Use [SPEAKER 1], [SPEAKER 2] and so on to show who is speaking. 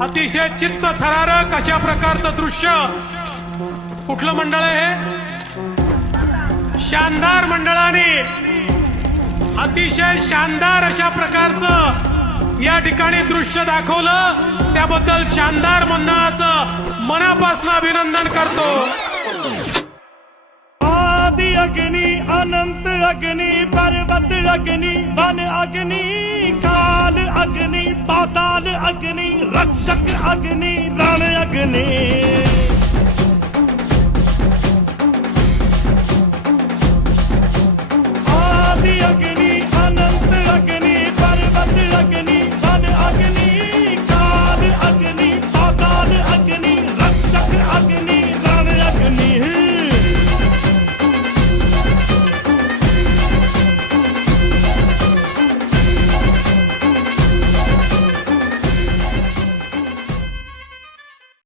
[SPEAKER 1] अतिशय चित्त थरारक अशा प्रकारचं दृश्य कुठलं मंडळ आहे हे? शानदार मंडळाने अतिशय शानदार अशा प्रकारचं या ठिकाणी दृश्य दाखवलं. त्याबद्दल शानदार मंडळाचं मनापासून अभिनंदन करतो.
[SPEAKER 2] आदि अग्नि अनंत अग्नि पर्वत अग्नि वन अग्नि. रक्षक अग्नि रण अग्नि